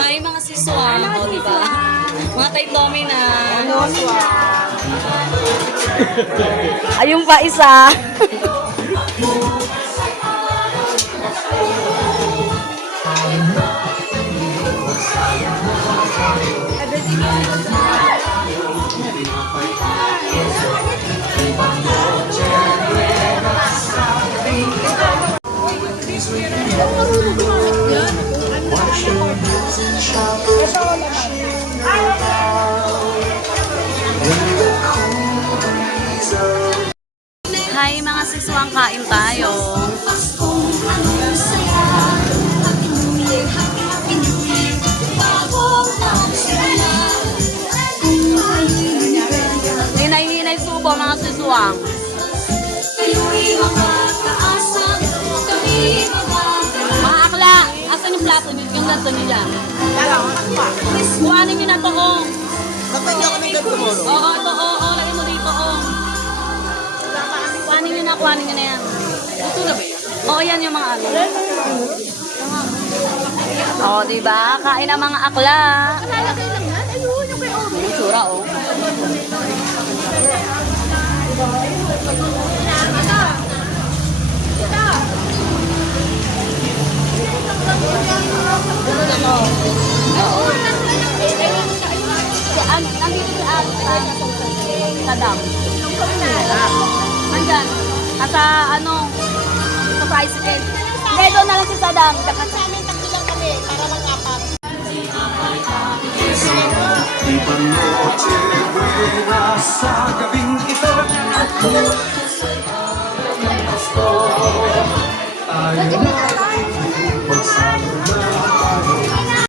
Ay, mga siswang, o, diba? Mga taitomi na. Ayun pa isa. Hi mga siswang, kain tayo. Hinay-hinay subo mga siswang. Mga akla, asan yung plato nyo? Yung ganto nyo dyan? Kuhanin nyo na to, oh. Dapat niya ako ng ganito mo, no? Oo, ito, oo, lagay mo dito, oh. Kuhanin nyo na yan. Ito na ba yan? Oo, yan yung mga ano. Oo, diba? Kain ang mga akla. Lalagay lang yan. Ayun, yung kay Ori. Yung tsura, oh. Nandito si Sadam. Nandyan. Sa ano, sa tricycle. Hindi, doon na lang si Sadam. Dapat sa amin, tatlo lang kami para mag-apat. Di ba noche buena sa gabing ito? Tayo na